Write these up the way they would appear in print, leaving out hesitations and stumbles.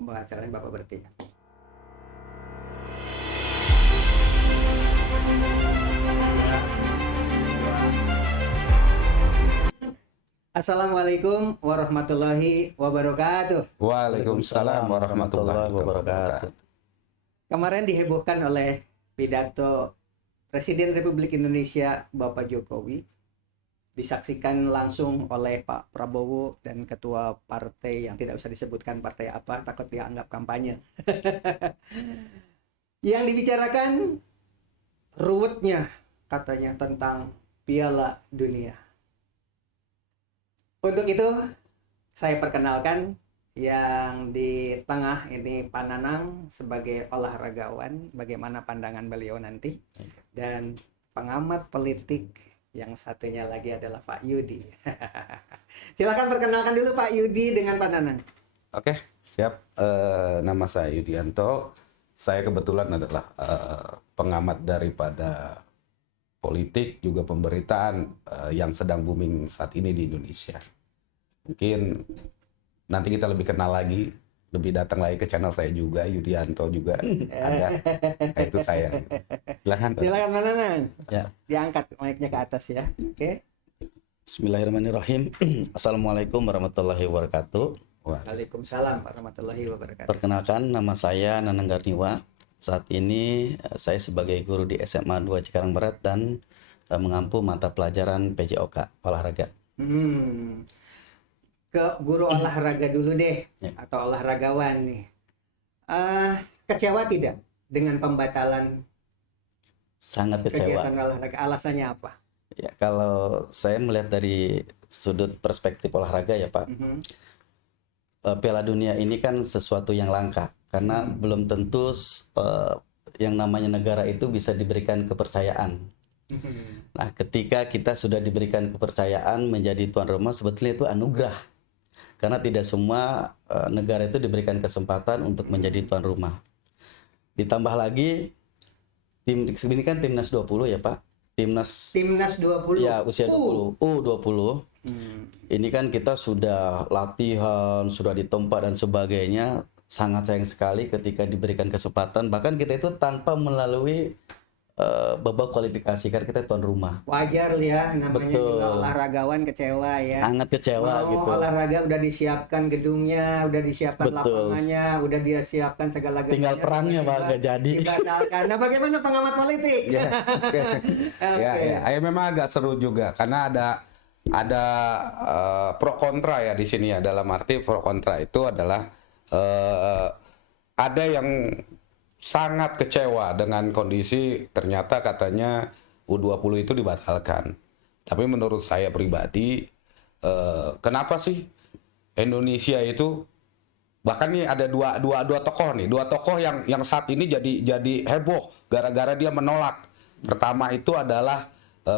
pembicaraan Bapak bertiga. Assalamualaikum warahmatullahi wabarakatuh. Waalaikumsalam warahmatullahi wabarakatuh. Kemarin dihebohkan oleh pidato Presiden Republik Indonesia Bapak Jokowi, disaksikan langsung oleh Pak Prabowo dan ketua partai yang tidak usah disebutkan partai apa, takut dianggap kampanye. Yang dibicarakan ruwetnya katanya tentang Piala Dunia. Untuk itu saya perkenalkan yang di tengah ini Pak Nanang sebagai olahragawan, bagaimana pandangan beliau nanti, dan pengamat politik yang satunya lagi adalah Pak Yudi. Silakan perkenalkan dulu Pak Yudi dengan Pak Nanang. Oke, siap. Nama saya Yudianto. Saya kebetulan adalah pengamat daripada politik juga pemberitaan yang sedang booming saat ini di Indonesia. Mungkin nanti kita lebih kenal lagi, lebih datang lagi ke channel saya juga, Yudianto juga ada. Itu saya. Silakan. Silakan Pak Nanang. Ya. Diangkat mic-nya ke atas ya. Oke. Bismillahirrahmanirrahim. Assalamualaikum warahmatullahi wabarakatuh. Waalaikumsalam warahmatullahi wabarakatuh. Perkenalkan, nama saya Nanang Garniwa. Saat ini saya sebagai guru di SMA 2 Cikarang Barat dan mengampu mata pelajaran PJOK olahraga. Ke guru olahraga dulu deh, Ya. atau olahragawan nih. Kecewa tidak dengan pembatalan Sangat kecewa. kegiatan olahraga? Alasannya apa? Ya, kalau saya melihat dari sudut perspektif olahraga ya Pak, Piala Dunia ini kan sesuatu yang langka karena belum tentu yang namanya negara itu bisa diberikan kepercayaan. Nah, ketika kita sudah diberikan kepercayaan menjadi tuan rumah, sebetulnya itu anugerah. Karena tidak semua negara itu diberikan kesempatan untuk menjadi tuan rumah. Ditambah lagi, ini kan Timnas 20 ya Pak. Timnas 20 ya usia 20, U20. Ini kan kita sudah latihan, sudah ditempa dan sebagainya. Sangat sayang sekali ketika diberikan kesempatan. Bahkan kita itu tanpa melalui babak kualifikasi karena kita tuan rumah. Wajar ya, namanya Betul. juga olahragawan kecewa ya. Sangat kecewa gitu. Olahraga udah disiapkan gedungnya, udah disiapkan Betul. lapangannya, udah disiapkan segala-galanya. Tinggal perangnya Pak, nggak jadi. Dibatalkan. Nah, bagaimana pengamat politik? Ya, ya, memang agak seru juga karena ada pro kontra ya di sini ya. Dalam arti pro kontra itu adalah ada yang sangat kecewa dengan kondisi ternyata katanya U20 itu dibatalkan. Tapi menurut saya pribadi, kenapa sih Indonesia itu, bahkan nih ada dua tokoh yang saat ini jadi heboh gara-gara dia menolak. Pertama itu adalah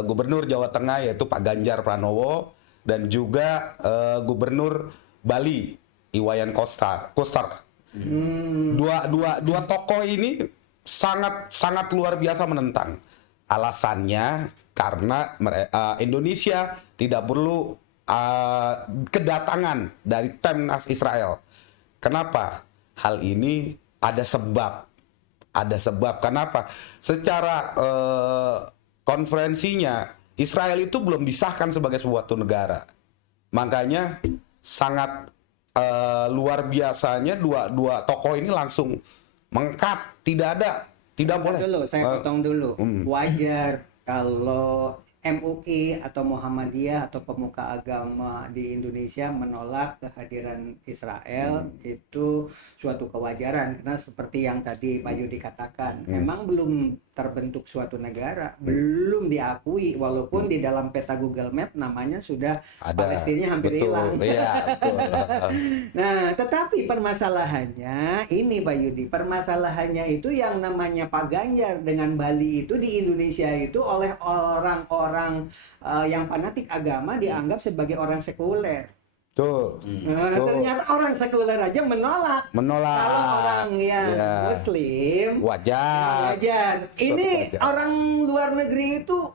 Gubernur Jawa Tengah yaitu Pak Ganjar Pranowo dan juga Gubernur Bali Iwayan Koster. Dua tokoh ini sangat luar biasa menentang. Alasannya karena Indonesia tidak perlu kedatangan dari timnas Israel. Kenapa? Hal ini ada sebab. Kenapa? Secara konferensinya Israel itu belum disahkan sebagai suatu negara. Makanya sangat luar biasanya dua tokoh ini langsung mengkat, tidak boleh. Dulu, saya potong dulu. Wajar kalau MUI atau Muhammadiyah atau pemuka agama di Indonesia menolak kehadiran Israel, itu suatu kewajaran karena seperti yang tadi Pak Yudi katakan, memang belum terbentuk suatu negara, belum diakui walaupun di dalam peta Google Map namanya sudah Ada. Palestina hampir Betul. hilang. Iya, betul. Nah, tetapi permasalahannya ini Pak Yudi, permasalahannya itu yang namanya Pak Ganjar dengan Bali itu di Indonesia itu oleh orang-orang yang fanatik agama dianggap sebagai orang sekuler. Tuh. Nah, ternyata orang sekuler aja menolak. Kalau orang yang Muslim wajar. wajar. Ini Wajar. orang luar negeri itu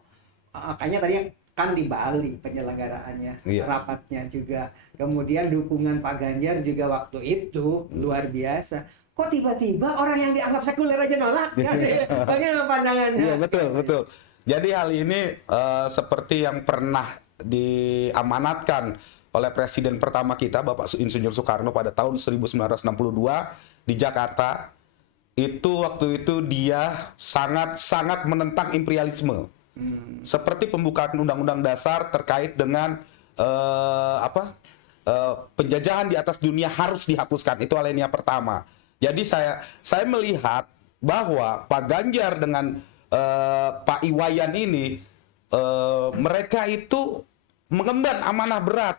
makanya tadi kan di Bali penyelenggaraannya, Iya. rapatnya juga. Kemudian dukungan Pak Ganjar juga waktu itu luar biasa. Kok tiba-tiba orang yang dianggap sekuler aja nolak? Kan? Bagaimana pandangannya? Iya, betul. Jadi hal ini seperti yang pernah diamanatkan oleh Presiden pertama kita, Bapak Insinyur Soekarno pada tahun 1962 di Jakarta. Waktu itu dia sangat menentang imperialisme. Seperti pembukaan Undang-Undang Dasar terkait dengan penjajahan di atas dunia harus dihapuskan. Itu alinea pertama. Jadi saya melihat bahwa Pak Ganjar dengan Pak Iwayan ini mereka itu mengemban amanah berat.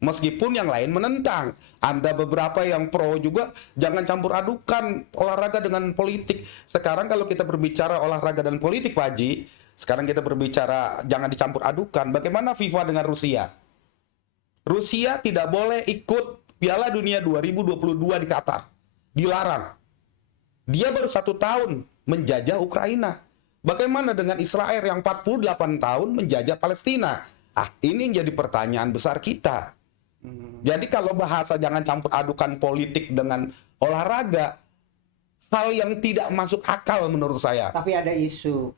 Meskipun yang lain menentang. Ada beberapa yang pro juga, jangan campur adukan olahraga dengan politik. Sekarang kalau kita berbicara olahraga dan politik, Pak Haji, sekarang kita berbicara jangan dicampur adukan. Bagaimana FIFA dengan Rusia? Rusia tidak boleh ikut Piala Dunia 2022 di Qatar. Dilarang. Dia baru 1 tahun menjajah Ukraina. Bagaimana dengan Israel yang 48 tahun menjajah Palestina? Ini yang jadi pertanyaan besar kita. Jadi kalau bahasa jangan campur adukan politik dengan olahraga, hal yang tidak masuk akal menurut saya. Tapi ada isu,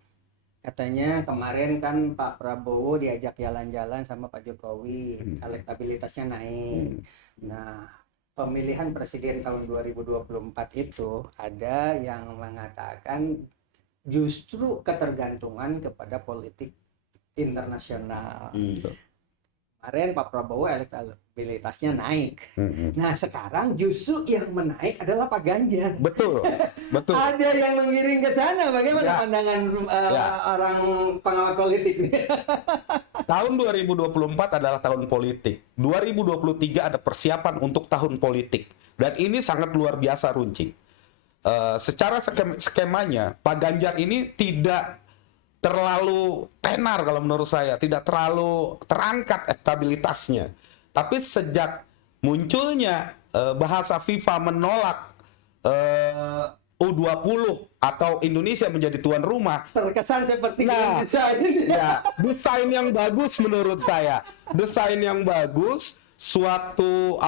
katanya kemarin kan Pak Prabowo diajak jalan-jalan sama Pak Jokowi, elektabilitasnya naik. Nah, pemilihan presiden tahun 2024 itu ada yang mengatakan justru ketergantungan kepada politik internasional. Kemarin Pak Prabowo elektabilitasnya naik. Nah, sekarang justru yang menaik adalah Pak Ganjar. Betul. Ada yang mengiring ke sana. Bagaimana pandangan orang pengamat politik? Tahun 2024 adalah tahun politik. 2023 ada persiapan untuk tahun politik. Dan ini sangat luar biasa runcing. Secara skemanya, Pak Ganjar ini tidak terlalu tenar kalau menurut saya, tidak terlalu terangkat elektabilitasnya. Tapi sejak munculnya bahasa FIFA menolak U20 atau Indonesia menjadi tuan rumah, Terkesan seperti desain. Ya, desain yang bagus menurut saya. Desain yang bagus, suatu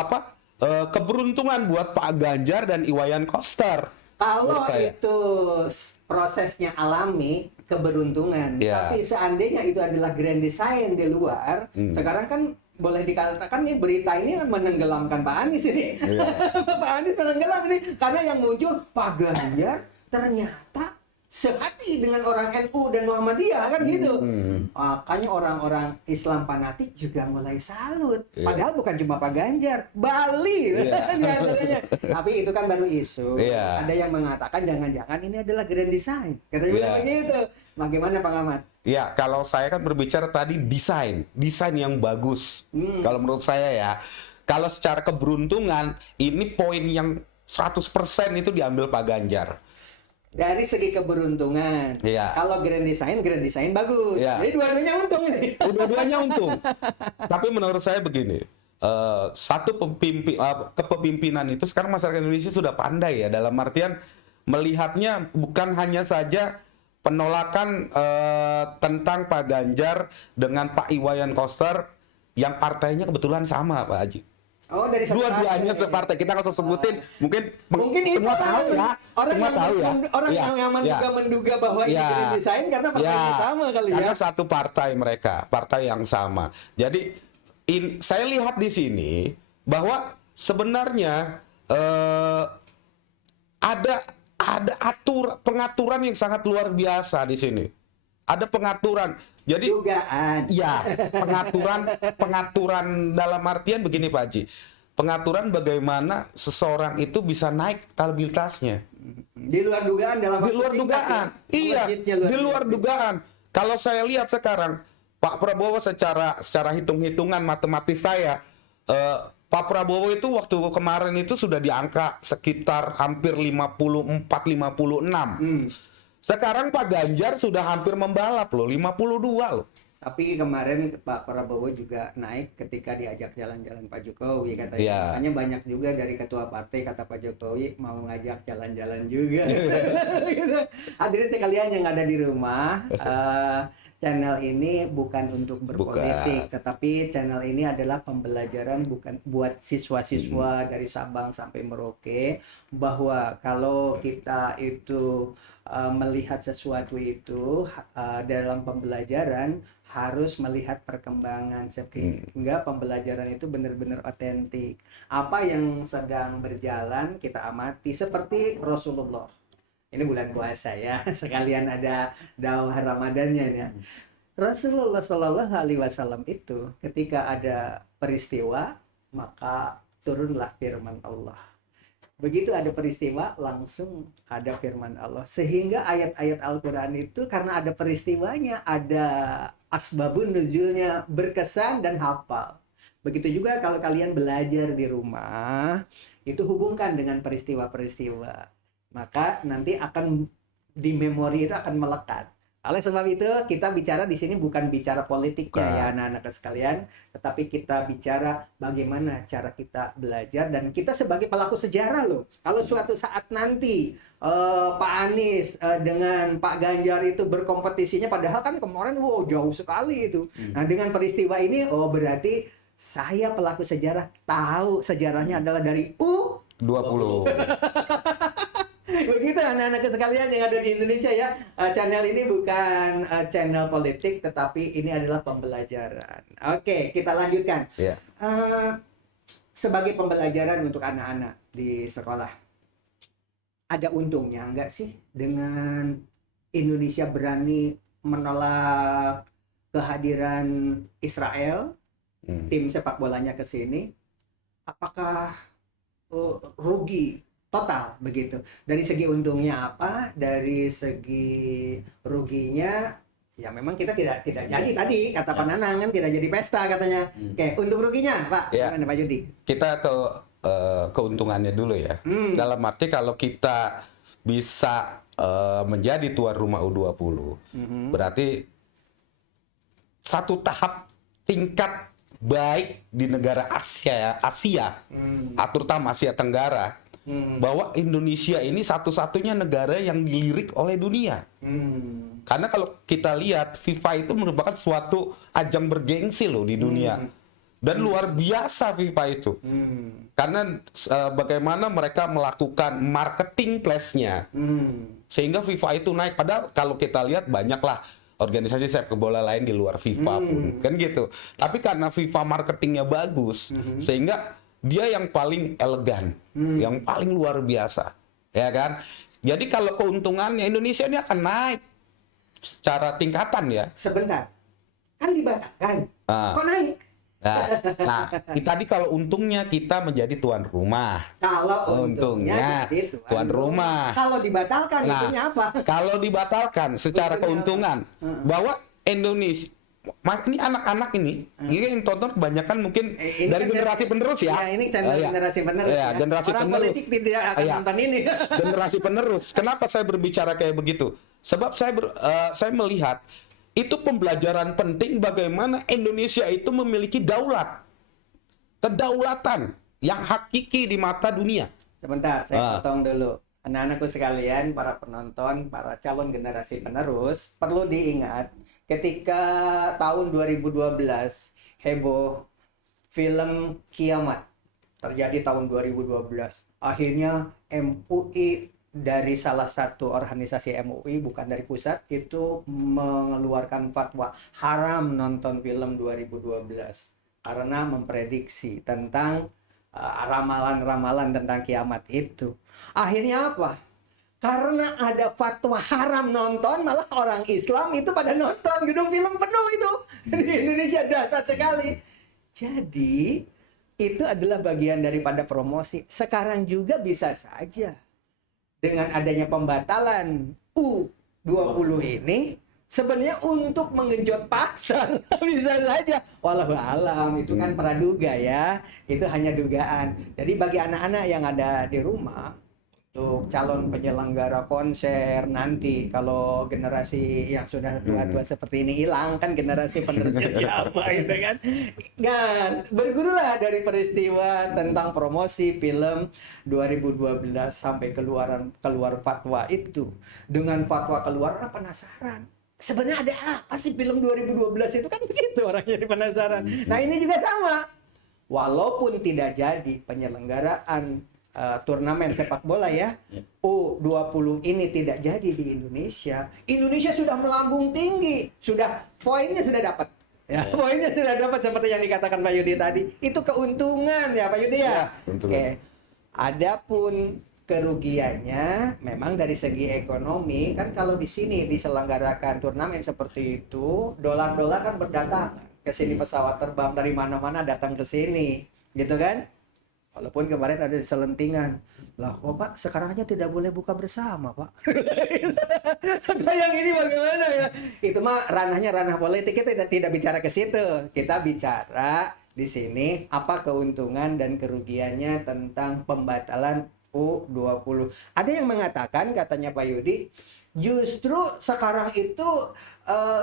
keberuntungan buat Pak Ganjar dan Iwayan Koster. Kalau itu prosesnya alami, keberuntungan. Tapi seandainya itu adalah grand design di luar, sekarang kan boleh dikatakan nih berita ini menenggelamkan Pak Anies ini. Pak Anies menenggelam ini karena yang muncul Pak Ganjar ternyata sehati dengan orang NU dan Muhammadiyah kan gitu. Makanya orang-orang Islam fanatik juga mulai salut. Padahal bukan cuma Pak Ganjar, Bali diantaranya. Tapi itu kan baru isu. Ada yang mengatakan jangan-jangan ini adalah grand design. Katanya begitu. Bagaimana pengamat? Ya, kalau saya kan berbicara tadi desain yang bagus. Kalau menurut saya ya, kalau secara keberuntungan ini poin yang 100% itu diambil Pak Ganjar. Dari segi keberuntungan. Kalau grand design bagus. Jadi dua-duanya untung ini. Dua-duanya untung. Tapi menurut saya begini, kepemimpinan itu sekarang masyarakat Indonesia sudah pandai ya, dalam artian melihatnya bukan hanya saja penolakan tentang Pak Ganjar dengan Pak Iwayan Koster yang partainya kebetulan sama, Pak Haji. Oh, dari dua-duanya separtai. Kita nggak usah sebutin. Mungkin semua tahu ya. Orang yang menduga bahwa ini grand design karena partai yang sama kali ya. Karena satu partai mereka, partai yang sama. Jadi saya lihat di sini bahwa sebenarnya ada pengaturan yang sangat luar biasa di sini. Ada pengaturan. Jadi dugaan. Ya, pengaturan dalam artian begini Pak Haji. Pengaturan bagaimana seseorang itu bisa naik elektabilitasnya. Di luar dugaan dalam di luar dugaan. Iya, di luar dugaan. Kalau saya lihat sekarang Pak Prabowo secara hitung-hitungan matematis saya, Pak Prabowo itu waktu kemarin itu sudah di angka sekitar hampir 54-56. Sekarang Pak Ganjar sudah hampir membalap loh, 52 loh. Tapi kemarin Pak Prabowo juga naik ketika diajak jalan-jalan Pak Jokowi katanya. Makanya banyak juga dari ketua partai kata Pak Jokowi mau ngajak jalan-jalan juga. Hadirin sekalian yang ada di rumah, channel ini bukan untuk berpolitik, tetapi channel ini adalah pembelajaran bukan buat siswa-siswa dari Sabang sampai Merauke, bahwa kalau kita itu melihat sesuatu itu dalam pembelajaran harus melihat perkembangan sehingga pembelajaran itu benar-benar otentik. Apa yang sedang berjalan kita amati seperti Rasulullah. Ini bulan puasa ya, sekalian ada dakwah Ramadannya ya. Rasulullah Shallallahu Alaihi Wasallam itu ketika ada peristiwa maka turunlah firman Allah. Begitu ada peristiwa langsung ada firman Allah, sehingga ayat-ayat Al-Quran itu karena ada peristiwanya, ada asbabun nuzulnya, berkesan dan hafal. Begitu juga kalau kalian belajar di rumah, itu hubungkan dengan peristiwa-peristiwa, maka nanti akan di memori itu akan melekat. Oleh sebab itu kita bicara di sini bukan bicara politiknya ya anak-anak sekalian, tetapi kita bicara bagaimana cara kita belajar, dan kita sebagai pelaku sejarah loh. Kalau suatu saat nanti Pak Anies dengan Pak Ganjar itu berkompetisinya, padahal kan kemarin jauh sekali itu. Nah dengan peristiwa ini berarti saya pelaku sejarah tahu sejarahnya adalah dari U20. Begitu anak-anak sekalian yang ada di Indonesia ya. Channel ini bukan channel politik, tetapi ini adalah pembelajaran. Oke, kita lanjutkan. Yeah. Sebagai pembelajaran untuk anak-anak di sekolah, ada untungnya enggak sih dengan Indonesia berani menolak kehadiran Israel, tim sepak bolanya ke sini? Apakah rugi total begitu? Dari segi untungnya apa, dari segi ruginya ya memang kita tidak jadi tadi kata Pak Nanang kan tidak jadi pesta katanya. Oke, untuk ruginya Pak, gimana Pak Judi? Kita ke keuntungannya dulu ya. Dalam arti kalau kita bisa menjadi tuan rumah U20, berarti satu tahap tingkat baik di negara Asia, terutama Asia Tenggara, bahwa Indonesia ini satu-satunya negara yang dilirik oleh dunia. Karena kalau kita lihat FIFA itu merupakan suatu ajang bergengsi loh di dunia. Dan luar biasa FIFA itu. Karena bagaimana mereka melakukan marketing place-nya. Sehingga FIFA itu naik. Padahal kalau kita lihat banyaklah organisasi sepak bola lain di luar FIFA pun. Kan gitu. Tapi karena FIFA marketingnya bagus, sehingga dia yang paling elegan, yang paling luar biasa, ya kan? Jadi kalau keuntungannya Indonesia ini akan naik secara tingkatan ya. Sebentar, kan dibatalkan, kok naik? Nah, tadi kalau untungnya kita menjadi tuan rumah. Kalau untungnya jadi tuan rumah. Kalau dibatalkan untungnya apa? Kalau dibatalkan secara keuntungan, bahwa Indonesia, Mas, ini anak-anak ini yang tonton kebanyakan mungkin dari generasi penerus ya. Ya, ini channel generasi penerus ya. Generasi Orang penerus. politik tidak akan nonton ini. Generasi penerus. Kenapa saya berbicara kayak begitu? Sebab saya melihat itu pembelajaran penting bagaimana Indonesia itu memiliki kedaulatan yang hakiki di mata dunia. Sebentar, saya potong dulu. Anak-anakku sekalian, para penonton, para calon generasi penerus, perlu diingat ketika tahun 2012 heboh film Kiamat terjadi tahun 2012. Akhirnya MUI dari salah satu organisasi MUI, bukan dari pusat, itu mengeluarkan fatwa haram nonton film 2012 karena memprediksi tentang ramalan-ramalan tentang kiamat itu. Akhirnya apa? Karena ada fatwa haram nonton, malah orang Islam itu pada nonton, gedung film penuh itu. Di Indonesia dahsyat sekali. Jadi, itu adalah bagian daripada promosi. Sekarang juga bisa saja dengan adanya pembatalan U20 ini, sebenarnya untuk menggenjot pasar. Bisa saja. Wallahu alam, itu kan praduga ya. Itu hanya dugaan. Jadi bagi anak-anak yang ada di rumah, untuk calon penyelenggara konser nanti, kalau generasi yang sudah tua-tua seperti ini hilang, kan generasi penerusnya siapa gitu kan. Nah, bergurulah dari peristiwa tentang promosi film 2012 sampai keluar fatwa itu. Dengan fatwa keluar, orang penasaran. sebenarnya ada apa sih film 2012 itu, kan begitu orang jadi penasaran. Nah ini juga sama, walaupun tidak jadi penyelenggaraan turnamen sepak bola ya, U20 ini tidak jadi di Indonesia. Indonesia sudah melambung tinggi, sudah poinnya sudah dapat. Ya, poinnya sudah dapat seperti yang dikatakan Pak Yudi tadi. Itu keuntungan ya Pak Yudi ya. Oke. Adapun kerugiannya memang dari segi ekonomi, kan kalau di sini diselenggarakan turnamen seperti itu, dolar-dolar kan berdatangan ke sini, pesawat terbang dari mana-mana datang ke sini, gitu kan? Walaupun kemarin ada selentingan, lah kok Pak sekarang aja tidak boleh buka bersama Pak. Yang ini bagaimana ya? Itu mah ranah politik, kita tidak bicara ke situ. Kita bicara di sini apa keuntungan dan kerugiannya tentang pembatalan U20. Ada yang mengatakan, katanya Pak Yudi, justru sekarang itu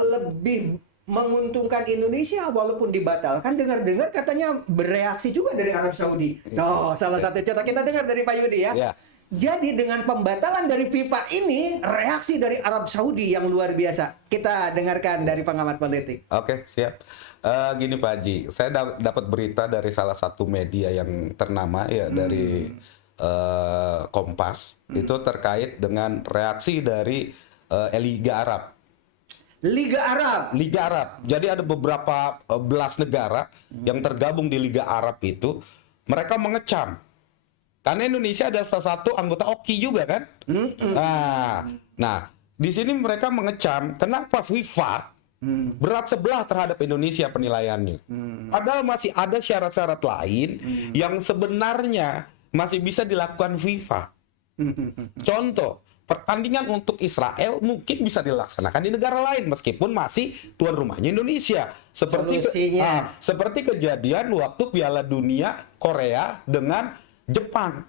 lebih menguntungkan Indonesia walaupun dibatalkan. Dengar-dengar katanya bereaksi juga dari Arab Saudi. Tuh, salah satu contoh kita dengar dari Pak Yudi ya. Jadi dengan pembatalan dari FIFA ini, reaksi dari Arab Saudi yang luar biasa. Kita dengarkan dari pengamat politik. Oke, siap. Gini Pak Haji, saya dapat berita dari salah satu media yang ternama ya, dari Kompas, itu terkait dengan reaksi dari Liga Arab. Liga Arab. Jadi ada beberapa belas negara yang tergabung di Liga Arab itu, mereka mengecam. Karena Indonesia adalah salah satu anggota OKI juga kan. Nah, di sini mereka mengecam kenapa FIFA berat sebelah terhadap Indonesia penilaiannya. Padahal masih ada syarat-syarat lain yang sebenarnya masih bisa dilakukan FIFA. Contoh, pertandingan untuk Israel mungkin bisa dilaksanakan di negara lain meskipun masih tuan rumahnya Indonesia. Seperti kejadian waktu Piala Dunia Korea dengan Jepang.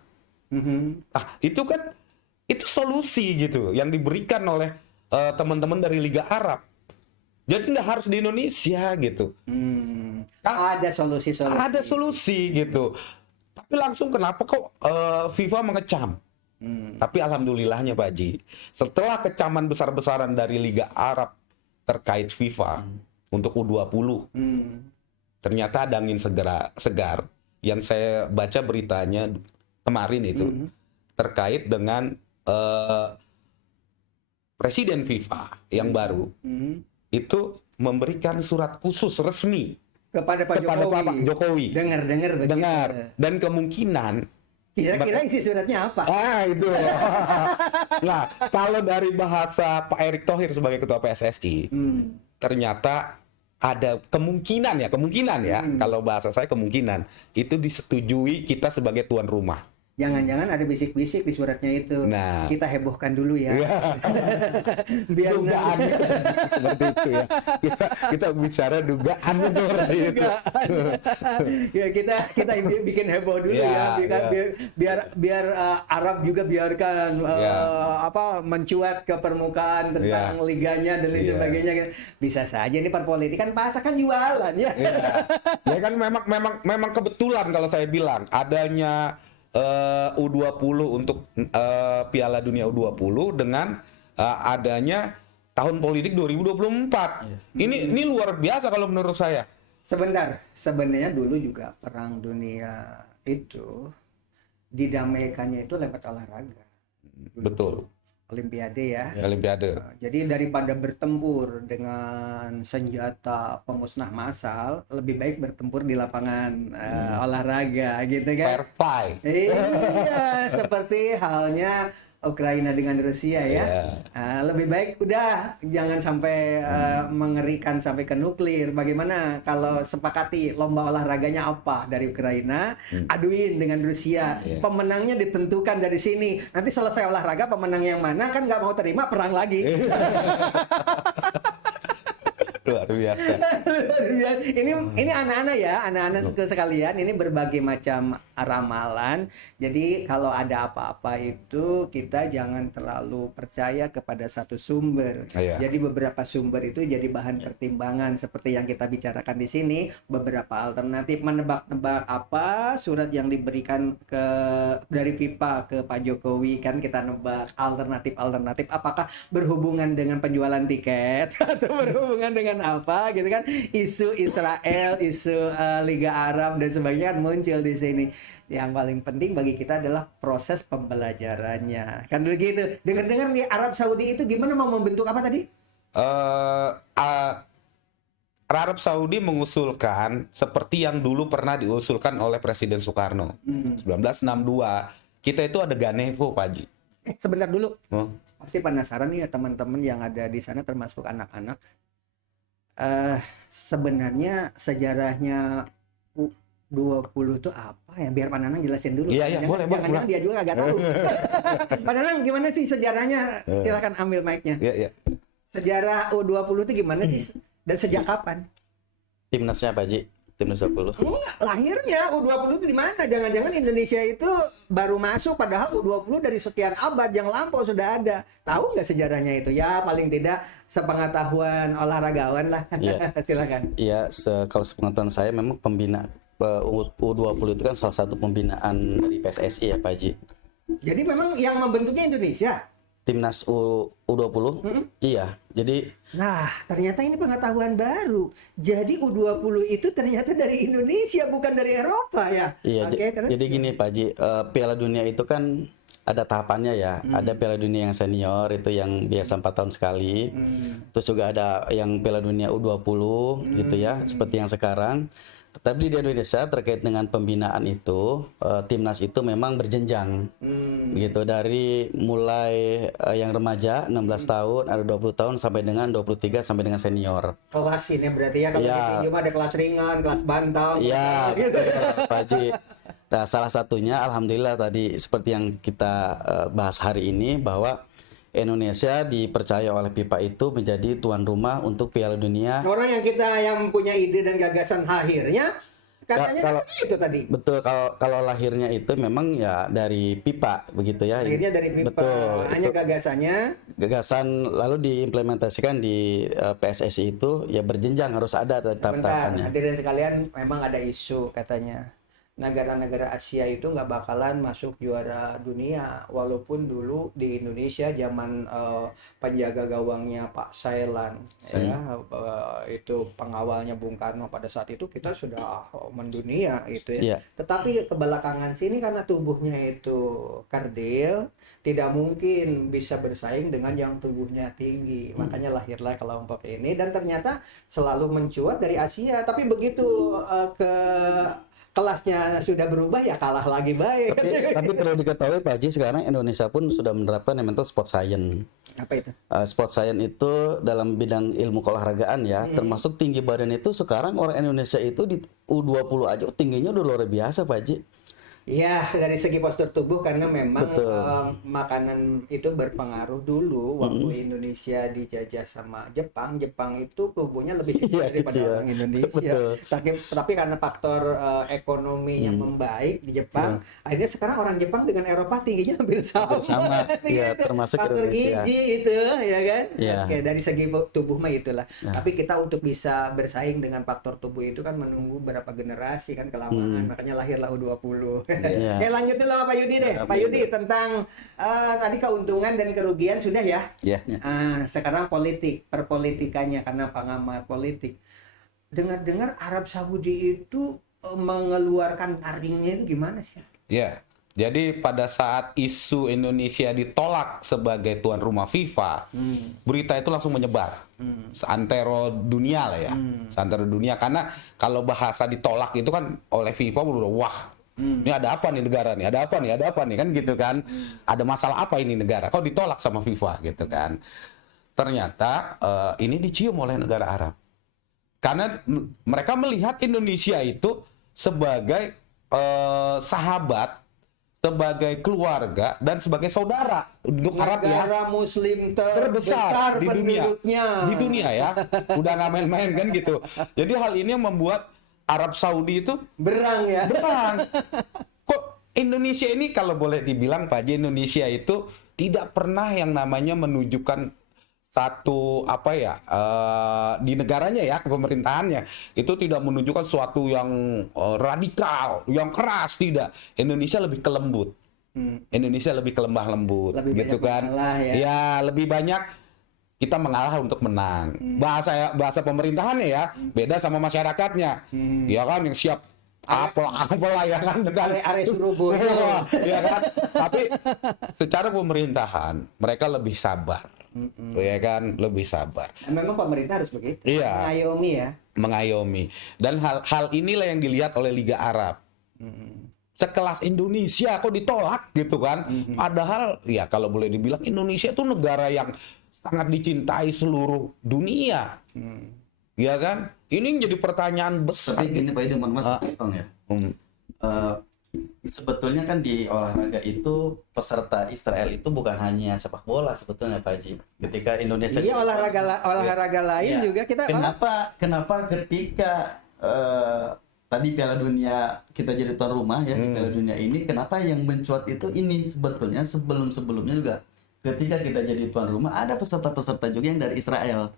Itu kan itu solusi gitu yang diberikan oleh teman-teman dari Liga Arab. Jadi nggak harus di Indonesia gitu. Ada solusi-solusi. Ada solusi gitu. Tapi langsung kenapa kok FIFA mengecam? Tapi alhamdulillahnya Pak Haji, setelah kecaman besar-besaran dari Liga Arab terkait FIFA untuk U20, ternyata ada angin segar yang saya baca beritanya kemarin itu terkait dengan Presiden FIFA yang baru itu memberikan surat khusus resmi kepada Pak Jokowi. Dengar begitu. Dan kemungkinan kira-kira isi suratnya apa? Itu. Nah, kalau dari bahasa Pak Erick Thohir sebagai Ketua PSSI, ternyata ada kemungkinan ya, kalau bahasa saya kemungkinan, itu disetujui kita sebagai tuan rumah. Jangan-jangan ada bisik-bisik di suratnya itu. Nah, kita hebohkan dulu ya. Biar dugaan seperti itu ya. Kita bicara dugaan seperti itu. Ya kita bikin heboh dulu ya. Biar Arab juga biarkan mencuat ke permukaan tentang liganya dan lain sebagainya. Bisa saja ini perpolitik kan, bahasa kan jualan ya. Ya kan memang kebetulan kalau saya bilang adanya U20 untuk Piala Dunia U20 dengan adanya tahun politik 2024. Ini luar biasa kalau menurut saya. Sebenarnya dulu juga perang dunia itu didamaikannya itu lewat olahraga. Betul. Olimpiade ya. Olimpiade. Jadi daripada bertempur dengan senjata pemusnah massal, lebih baik bertempur di lapangan olahraga gitu kan. Fair fight. Iya, seperti halnya Ukraina dengan Rusia ya. Lebih baik udah jangan sampai mengerikan sampai ke nuklir. Bagaimana kalau sepakati lomba olahraganya apa dari Ukraina, aduin dengan Rusia. Pemenangnya ditentukan dari sini. Nanti selesai olahraga pemenang yang mana kan nggak mau terima, perang lagi. Luar biasa. Ini anak-anak ya, anak-anak sekalian, ini berbagai macam ramalan. Jadi kalau ada apa-apa itu kita jangan terlalu percaya kepada satu sumber. Iya. Jadi beberapa sumber itu jadi bahan pertimbangan seperti yang kita bicarakan di sini, beberapa alternatif menebak-nebak apa surat yang diberikan dari pipa ke Pak Jokowi, kan kita nebak alternatif apakah berhubungan dengan penjualan tiket atau berhubungan dengan apa gitu kan, isu Israel, isu Liga Arab dan sebagainya kan muncul di sini. Yang paling penting bagi kita adalah proses pembelajarannya, kan begitu. Dengar-dengar di Arab Saudi itu gimana mau membentuk apa tadi? Arab Saudi mengusulkan seperti yang dulu pernah diusulkan oleh Presiden Soekarno 1962. Kita itu ada Ganevo, Pak Haji. Sebentar dulu. Oh. Pasti penasaran nih ya teman-teman yang ada di sana termasuk anak-anak. Sebenarnya sejarahnya U20 itu apa ya? Biar Pak Nanang jelasin dulu. Iya, boleh. Jangan dia juga nggak tahu. Pak Nanang gimana sih sejarahnya? Silakan ambil mic-nya. Iya. Sejarah U20 itu gimana sih? Dan sejak kapan? Timnasnya Pak Haji, Timnas 20. Enggak, lahirnya U20 itu di mana? Jangan-jangan Indonesia itu baru masuk padahal U20 dari sekian abad yang lampau sudah ada. Tahu nggak sejarahnya itu? Ya paling tidak sepengetahuan olahragawan lah. Iya. Silakan. Iya, kalau sepengetahuan saya memang pembina U20 itu kan salah satu pembinaan dari PSSI ya Pak Haji. Jadi memang yang membentuknya Indonesia. Timnas U20? Iya. Jadi Nah, ternyata ini pengetahuan baru. Jadi U20 itu ternyata dari Indonesia bukan dari Eropa ya. iya, Oke, terus. jadi gini Pak Haji, Piala Dunia itu kan ada tahapannya ya. Ada Piala Dunia yang senior itu yang biasa 4 tahun sekali. Terus juga ada yang Piala Dunia U20 gitu ya, seperti yang sekarang. Tetapi di Indonesia terkait dengan pembinaan itu, timnas itu memang berjenjang, gitu, dari mulai yang remaja 16 tahun, ada 20 tahun sampai dengan 23 sampai dengan senior. Kelas ini berarti ya kalau Iya. di tinju mah ada kelas ringan, kelas bantam. Iya, gitu. betul, Pak Haji. Nah, salah satunya alhamdulillah tadi seperti yang kita bahas hari ini bahwa Indonesia dipercaya oleh FIFA itu menjadi tuan rumah untuk Piala Dunia. Orang yang punya ide dan gagasan akhirnya katanya itu tadi. Betul, kalau lahirnya itu memang ya dari FIFA begitu ya. Akhirnya dari FIFA. Betul. Hanya Itu gagasan lalu diimplementasikan di PSSI itu ya berjenjang, harus ada sebentar. tahap-tahapannya. Hadirin sekalian, memang ada isu katanya negara-negara Asia itu nggak bakalan masuk juara dunia, walaupun dulu di Indonesia zaman penjaga gawangnya Pak Sailan ya, itu pengawalnya Bung Karno pada saat itu kita sudah mendunia itu ya. Iya. Tetapi kebelakangan sini karena tubuhnya itu kerdil, tidak mungkin bisa bersaing dengan yang tubuhnya tinggi. Makanya lahirlah kelompok ini dan ternyata selalu mencuat dari Asia. Tapi begitu kelasnya sudah berubah ya kalah lagi baik. Tapi perlu diketahui Pak Haji, sekarang Indonesia pun sudah menerapkan yang namanya sport science. Apa itu? Sport science itu dalam bidang ilmu keolahragaan ya, termasuk tinggi badan itu sekarang orang Indonesia itu di U20 aja tingginya udah luar biasa Pak Haji. Ya, dari segi postur tubuh karena memang Betul. makanan itu berpengaruh dulu waktu Indonesia dijajah sama Jepang. Jepang itu tubuhnya lebih kecil Iya, daripada kecil. orang Indonesia. Betul. Tapi karena faktor ekonominya membaik di Jepang, akhirnya sekarang orang Jepang dengan Eropa tingginya hampir sama. Sama, iya, Gitu. termasuk faktor Indonesia. gizi itu, ya kan? Iya. Oke, dari segi tubuh mah itulah. Tapi kita untuk bisa bersaing dengan faktor tubuh itu kan menunggu berapa generasi kan kelamaan. Makanya lahirlah U20. Iya. Oke, lanjut dulu sama Pak Yudi deh. Pak Yudi tentang tadi keuntungan dan kerugian sudah ya. Iya. Sekarang perpolitikannya karena pengamat politik. Dengar-dengar Arab Saudi itu mengeluarkan taringnya itu gimana sih? Ya, jadi pada saat isu Indonesia ditolak sebagai tuan rumah FIFA, berita itu langsung menyebar seantero dunia lah ya, seantero dunia. Karena kalau bahasa ditolak itu kan oleh FIFA udah wah, ini ada apa nih negara nih, ada apa nih kan gitu kan, ada masalah apa ini negara? Kok ditolak sama FIFA gitu kan? Ternyata ini dicium oleh negara Arab, karena mereka melihat Indonesia itu sebagai sahabat sebagai keluarga dan sebagai saudara untuk Arab ya. Negara Muslim Terbesar di dunia. penduduknya. Di dunia ya. Udah nggak main-main kan gitu. Jadi hal ini yang membuat Arab Saudi itu Berang ya. berang. Kok Indonesia ini kalau boleh dibilang Pak Haji, Indonesia itu tidak pernah yang namanya menunjukkan satu apa ya di negaranya ya, pemerintahannya itu tidak menunjukkan suatu yang radikal, yang keras, tidak. Indonesia lebih ke lembut. Indonesia lebih ke lembah lembut Lebih gitu banyak kan. mengalah ya. Ya, lebih banyak kita mengalah untuk menang. Bahasa pemerintahannya ya beda sama masyarakatnya. Ya kan yang siap apalah ya kan dengan Are Surabaya. ya kan. Tapi secara pemerintahan mereka lebih sabar. Ya kan, lebih sabar. Memang pemerintah harus begitu. Iya. Mengayomi ya. Mengayomi. Dan hal inilah yang dilihat oleh Liga Arab. Sekelas Indonesia kok ditolak gitu kan. Padahal ya kalau boleh dibilang Indonesia itu negara yang sangat dicintai seluruh dunia. Ya kan? Ini yang jadi pertanyaan besar. Tapi gini Pak Edi, mohon Mas potong ya. Sebetulnya kan di olahraga itu peserta Israel itu bukan hanya sepak bola sebetulnya Pak Haji. Ketika Indonesia Iya, olahraga lain Iya. juga kita Kenapa ketika tadi Piala Dunia kita jadi tuan rumah ya di Piala Dunia ini, kenapa yang mencuat itu ini sebetulnya sebelumnya juga ketika kita jadi tuan rumah ada peserta-peserta juga yang dari Israel.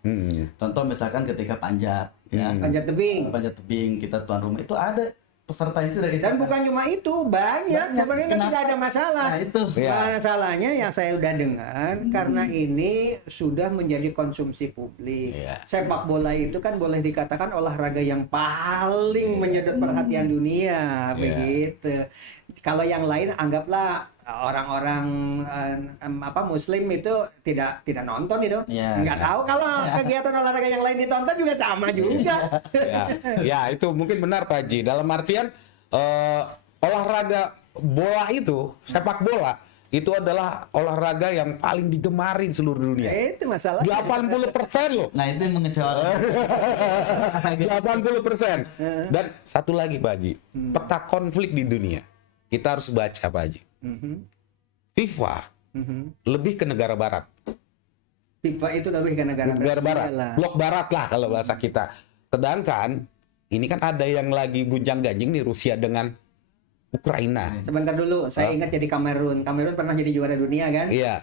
Contoh misalkan ketika panjat ya. panjat tebing. Kita tuan rumah itu ada peserta itu dari Dan bukan cuma itu, banyak. Sebenarnya Kenapa? tidak ada masalah. Nah, itu. Ya. Masalahnya yang saya udah dengar karena ini sudah menjadi konsumsi publik. Iya. Sepak bola itu kan boleh dikatakan olahraga yang paling menyedot perhatian dunia, begitu. Kalau yang lain anggaplah orang-orang Muslim itu tidak nonton itu. Iya. Nggak tahu kalau kegiatan olahraga yang lain ditonton juga sama juga. Ya, itu mungkin benar Pak Haji. Dalam artian olahraga bola itu, sepak bola itu adalah olahraga yang paling digemari di seluruh dunia. Itu masalah. 80% loh. Nah, itu yang mengecewakan. 80%. Dan satu lagi Pak Haji, peta konflik di dunia. Kita harus baca Pak Haji. FIFA lebih ke negara barat. FIFA itu lebih ke negara Barat. Iyalah. Blok barat lah kalau bahasa kita. Sedangkan ini kan ada yang lagi gunjang-ganjing nih, Rusia dengan Ukraina. Sebentar dulu, saya ingat jadi Kamerun. Kamerun pernah jadi juara dunia kan? Iya,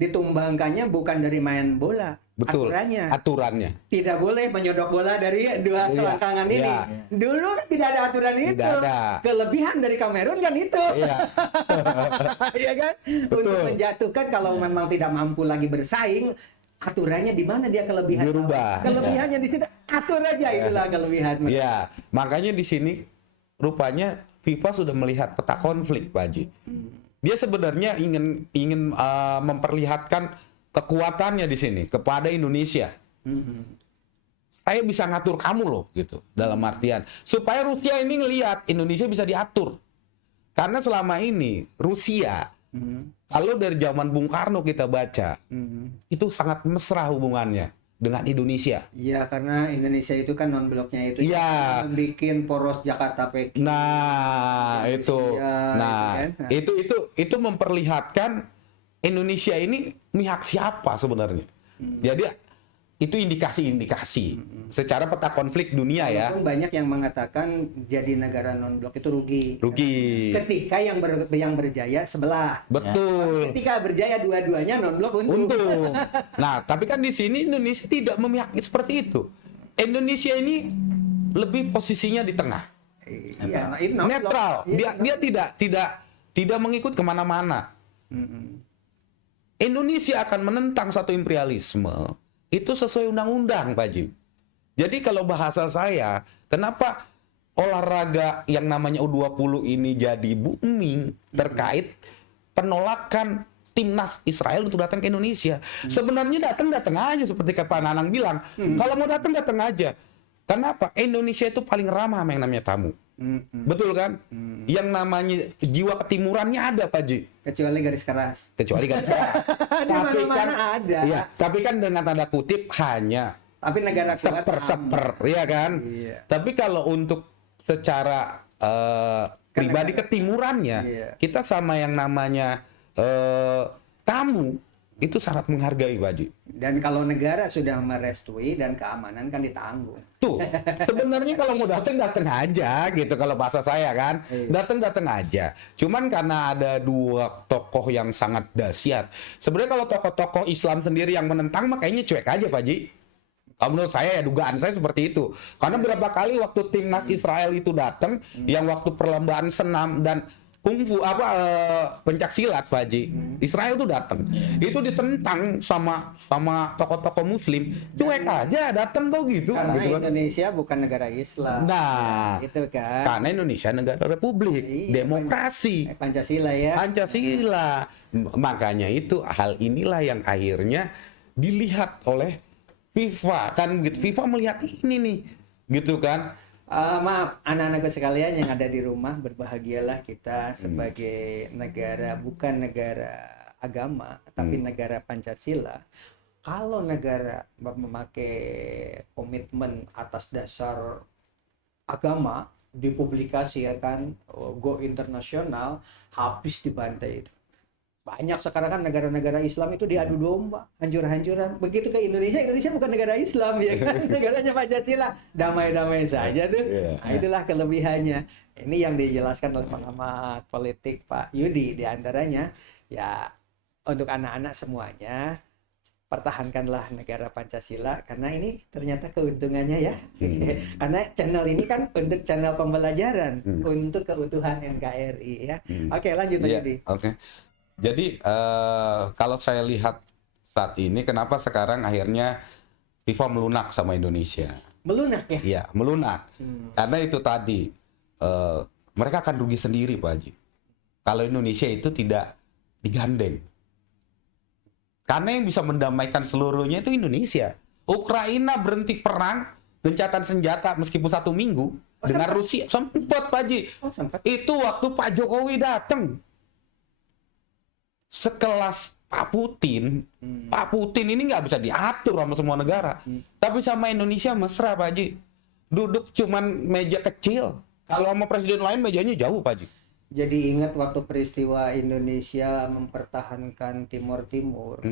Ditumbangkannya bukan dari main bola, betul. aturannya. Tidak boleh menyodok bola dari dua Iya, selangkangan ini. iya. Dulu kan tidak ada aturan Tidak itu. ada. Kelebihan dari Kamerun kan itu. Iya. Iya kan? Untuk menjatuhkan kalau memang tidak mampu lagi bersaing, aturannya di mana dia kelebihan? Dirubah. Kelebihannya di situ, atur aja itulah kelebihan. Iya, makanya di sini rupanya FIFA sudah melihat peta konflik, Pak Haji. Dia sebenarnya ingin memperlihatkan kekuatannya di sini kepada Indonesia. Saya bisa ngatur kamu loh, gitu. Dalam artian supaya Rusia ini ngelihat Indonesia bisa diatur. Karena selama ini Rusia, kalau dari zaman Bung Karno kita baca, itu sangat mesra hubungannya dengan Indonesia. Iya, karena Indonesia itu kan non bloknya itu Iya. bikin poros Jakarta Peking. Nah, itu. Rusia, Nah, gitu kan. itu memperlihatkan Indonesia ini pihak siapa sebenarnya. Jadi itu indikasi-indikasi secara peta konflik dunia ya. Walaupun banyak yang mengatakan jadi negara non blok itu rugi. Rugi. Ketika yang berjaya sebelah. Betul. Ketika berjaya dua-duanya non blok untung. Untung. Nah, tapi kan di sini Indonesia tidak memihak seperti itu. Indonesia ini lebih posisinya di tengah. Iya, itu non blok. Netral. Iya, Dia tidak mengikut kemana-mana. Indonesia akan menentang satu imperialisme itu sesuai undang-undang, Pak Haji. Jadi kalau bahasa saya, kenapa olahraga yang namanya U20 ini jadi booming terkait penolakan timnas Israel untuk datang ke Indonesia. Sebenarnya datang aja seperti Pak Nanang bilang. Kalau mau datang aja. Kenapa? Indonesia itu paling ramah sama yang namanya tamu. Betul kan? Yang namanya jiwa ketimurannya ada, Pak Haji. Kecuali garis keras. Kecuali kan. Di mana-mana ada. Iya, tapi kan dengan tanda kutip hanya Tapi negara kuat seper, ya kan? Iya. Tapi kalau untuk secara pribadi ketimurannya. Iya. Kita sama yang namanya tamu itu sangat menghargai, Pak Haji. Dan kalau negara sudah merestui dan keamanan kan ditanggung. Tuh, sebenarnya kalau mau datang aja gitu kalau bahasa saya kan. Iya. Datang aja. Cuman karena ada dua tokoh yang sangat dahsyat. Sebenarnya kalau tokoh-tokoh Islam sendiri yang menentang mah kayaknya cuek aja, Pak Haji. Kalau menurut saya ya dugaan saya seperti itu. Karena berapa kali waktu timnas Israel itu datang, yang waktu perlombaan senam dan kungfu pencak silat, Pak Haji, Israel tuh datang, itu ditentang sama tokoh-tokoh Muslim, cuek aja datang tuh gitu. Karena gitu kan. Indonesia bukan negara Islam. Nah, Itu kan. karena Indonesia negara republik, Iya, demokrasi, Pancasila ya. Pancasila. Makanya itu hal inilah yang akhirnya dilihat oleh FIFA kan gitu. FIFA melihat ini nih, gitu kan. Maaf, anak-anakku sekalian yang ada di rumah, berbahagialah kita sebagai negara, bukan negara agama, tapi negara Pancasila. Kalau negara memakai komitmen atas dasar agama, dipublikasikan, go internasional, habis dibantai itu. Banyak sekarang kan negara-negara Islam itu diadu domba, hancur-hancuran. Begitu ke Indonesia, Indonesia bukan negara Islam ya kan, negaranya Pancasila, damai-damai saja tuh. Nah, itulah kelebihannya. Ini yang dijelaskan oleh pengamat politik Pak Yudi diantaranya. Ya, untuk anak-anak semuanya, pertahankanlah negara Pancasila karena ini ternyata keuntungannya ya. Karena channel ini kan untuk channel pembelajaran, untuk keutuhan NKRI ya. Oke, lanjut Pak Yudi. Oke. Jadi kalau saya lihat saat ini, kenapa sekarang akhirnya FIFA melunak sama Indonesia? Melunak ya? Iya, melunak. Karena itu tadi mereka akan rugi sendiri, Pak Haji. Kalau Indonesia itu tidak digandeng. Karena yang bisa mendamaikan seluruhnya itu Indonesia. Ukraina berhenti perang, gencatan senjata meskipun 1 minggu dengan sempat? Rusia. Sempat, Pak Haji. Sempat. Itu waktu Pak Jokowi datang. Sekelas Pak Putin, Pak Putin ini nggak bisa diatur sama semua negara. Tapi sama Indonesia mesra, Pak Haji. Duduk cuman meja kecil. Kalau sama presiden lain mejanya jauh, Pak Haji. Jadi ingat waktu peristiwa Indonesia mempertahankan Timor Timur.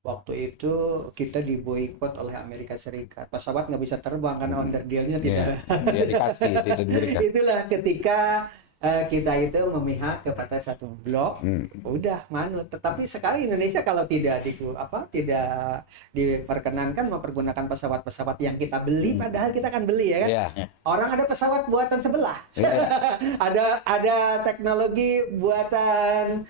Waktu itu kita diboikot oleh Amerika Serikat. Pesawat nggak bisa terbang karena onderdilnya tidak. Dia dikasih, tidak diberikan. Itulah ketika kita itu memihak kepada satu blok, udah manut. Tetapi sekarang Indonesia kalau tidak diperkenankan mempergunakan pesawat-pesawat yang kita beli, padahal kita kan beli ya kan. Orang ada pesawat buatan sebelah, ada teknologi buatan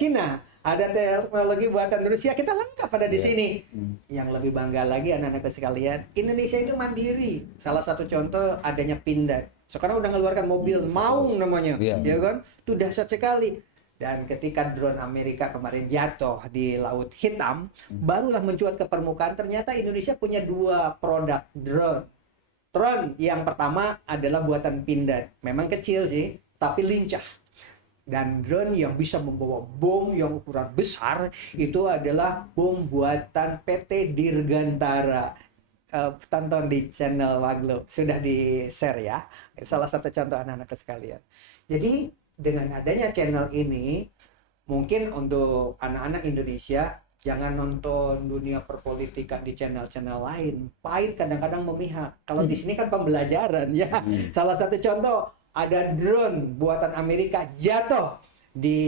Cina, ada teknologi buatan Rusia, kita lengkap ada di sini. Yang lebih bangga lagi anak-anak sekalian, Indonesia itu mandiri. Salah satu contoh adanya Pindad. Sekarang udah ngeluarkan mobil Maung namanya, ya kan? Itu dahsyat sekali. Dan ketika drone Amerika kemarin jatuh di Laut Hitam, barulah mencuat ke permukaan. Ternyata Indonesia punya 2 produk drone. Drone yang pertama adalah buatan Pindad. Memang kecil sih, tapi lincah. Dan drone yang bisa membawa bom yang ukuran besar itu adalah bom buatan PT Dirgantara. Tonton di channel Waglo, sudah di share ya, salah satu contoh anak-anak sekalian. Jadi dengan adanya channel ini, mungkin untuk anak-anak Indonesia jangan nonton dunia perpolitikan di channel-channel lain, pahit kadang-kadang memihak. Kalau di sini kan pembelajaran ya. Salah satu contoh, ada drone buatan Amerika jatuh di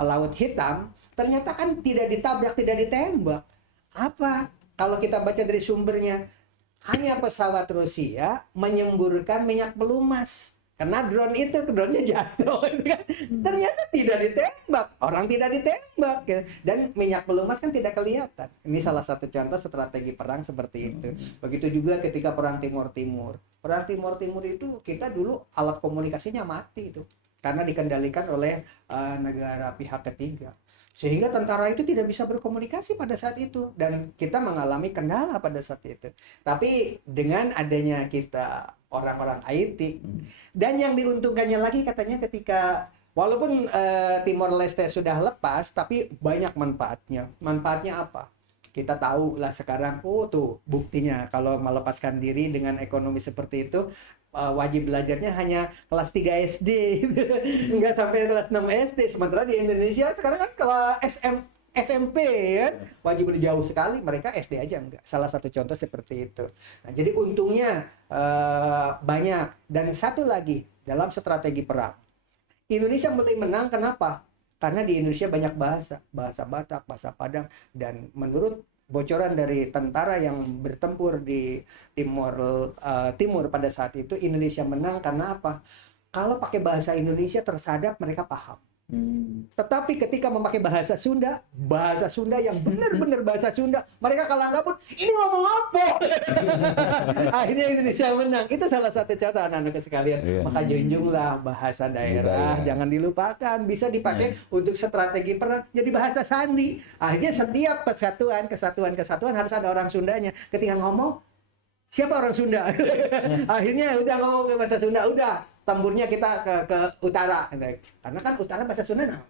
Laut Hitam, ternyata kan tidak ditabrak, tidak ditembak. Apa? Kalau kita baca dari sumbernya, hanya pesawat Rusia menyemburkan minyak pelumas. Karena drone-nya jatuh. Ternyata tidak ditembak. Orang tidak ditembak. Dan minyak pelumas kan tidak kelihatan. Ini salah satu contoh strategi perang seperti itu. Begitu juga ketika perang Timur Timur. Perang Timur Timur itu kita dulu alat komunikasinya mati itu. Karena dikendalikan oleh negara pihak ketiga. Sehingga tentara itu tidak bisa berkomunikasi pada saat itu. Dan kita mengalami kendala pada saat itu. Tapi dengan adanya kita orang-orang IT, dan yang diuntungkannya lagi katanya ketika walaupun Timor Leste sudah lepas, tapi banyak manfaatnya. Manfaatnya apa? Kita tahu lah sekarang, oh tuh buktinya kalau melepaskan diri dengan ekonomi seperti itu, wajib belajarnya hanya kelas 3 SD, nggak sampai kelas 6 SD. Sementara di Indonesia sekarang kan kalau SMP kan wajib jauh sekali, mereka SD aja enggak. Salah satu contoh seperti itu. Nah, jadi untungnya banyak. Dan satu lagi, dalam strategi perang, Indonesia mulai menang. Kenapa? Karena di Indonesia banyak bahasa Batak, bahasa Padang, dan menurut bocoran dari tentara yang bertempur di timur pada saat itu, Indonesia menang karena apa? Kalau pakai bahasa Indonesia tersadap, mereka paham. Tetapi ketika memakai bahasa Sunda yang benar-benar bahasa Sunda, mereka kalang kabut, ini ngomong apa? Akhirnya Indonesia menang. Itu salah satu contoh anak-anak sekalian. Maka junjunglah bahasa daerah, jangan dilupakan. Bisa dipakai untuk strategi perang, jadi bahasa sandi. Akhirnya setiap kesatuan harus ada orang Sundanya. Ketika ngomong, siapa orang Sunda? Akhirnya udah ngomong ke bahasa Sunda, udah tamburnya kita ke utara, karena kan utara bahasa Sunda nah.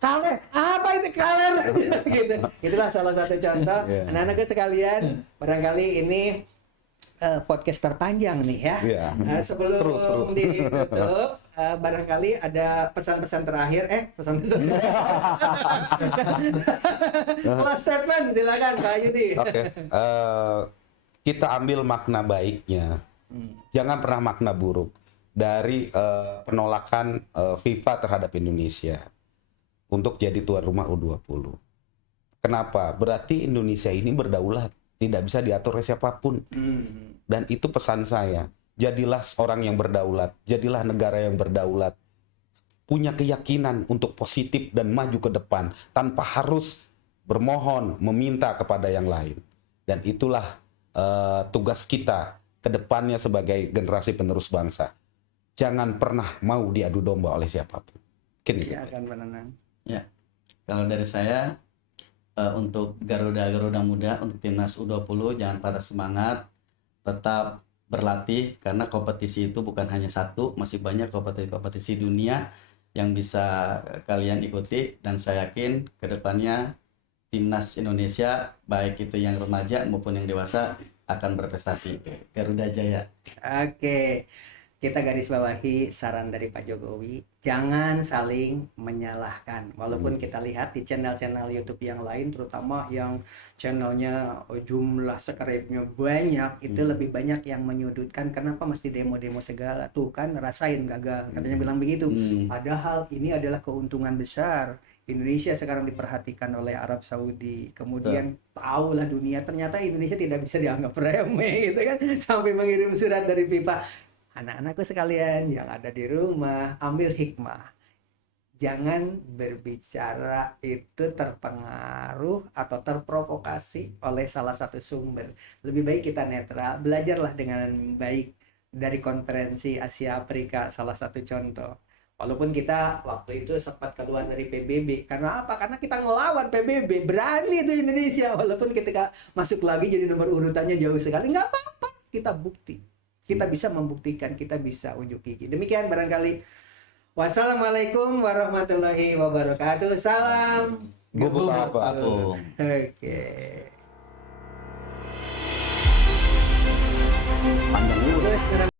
Kaler, apa itu kaler? Gitu. Itulah salah satu contoh. Anak-anak sekalian, barangkali ini podcast terpanjang nih ya. Sebelum ditutup, barangkali ada pesan-pesan terakhir. Last statement, silakan Pak Yudi. Oke. Kita ambil makna baiknya. Jangan pernah makna buruk dari penolakan FIFA terhadap Indonesia untuk jadi tuan rumah U20. Kenapa? Berarti Indonesia ini berdaulat, tidak bisa diatur oleh siapapun. Dan itu pesan saya. Jadilah orang yang berdaulat, jadilah negara yang berdaulat. Punya keyakinan untuk positif dan maju ke depan tanpa harus bermohon, meminta kepada yang lain. Dan itulah tugas kita ke depannya sebagai generasi penerus bangsa. Jangan pernah mau diadu domba oleh siapapun. Ya, kalau dari saya untuk Garuda Muda, untuk timnas U20 jangan patah semangat, tetap berlatih karena kompetisi itu bukan hanya satu, masih banyak kompetisi dunia yang bisa kalian ikuti, dan saya yakin ke depannya timnas Indonesia baik itu yang remaja maupun yang dewasa akan berprestasi. Garuda Jaya. Oke. Kita garis bawahi saran dari Pak Jokowi, jangan saling menyalahkan. Walaupun kita lihat di channel-channel YouTube yang lain, terutama yang channelnya jumlah subscribe-nya banyak, itu lebih banyak yang menyudutkan. Kenapa mesti demo-demo segala? Tuh kan rasain gagal, katanya bilang begitu. Padahal ini adalah keuntungan besar. Indonesia sekarang diperhatikan oleh Arab Saudi, kemudian tahulah dunia ternyata Indonesia tidak bisa dianggap remeh gitu kan, sampai mengirim surat dari FIFA. Anak-anakku sekalian yang ada di rumah, ambil hikmah. Jangan berbicara itu terpengaruh atau terprovokasi oleh salah satu sumber. Lebih baik kita netral, belajarlah dengan baik dari konferensi Asia Afrika, salah satu contoh. Walaupun kita waktu itu sempat keluar dari PBB. Karena apa? Karena kita ngelawan PBB. Berani itu Indonesia. Walaupun ketika masuk lagi jadi nomor urutannya jauh sekali. Nggak apa-apa. Kita bukti. Kita bisa membuktikan. Kita bisa unjuk gigi. Demikian barangkali. Wassalamualaikum warahmatullahi wabarakatuh. Salam. Gubuk Apung. Oke. Pandang dulu.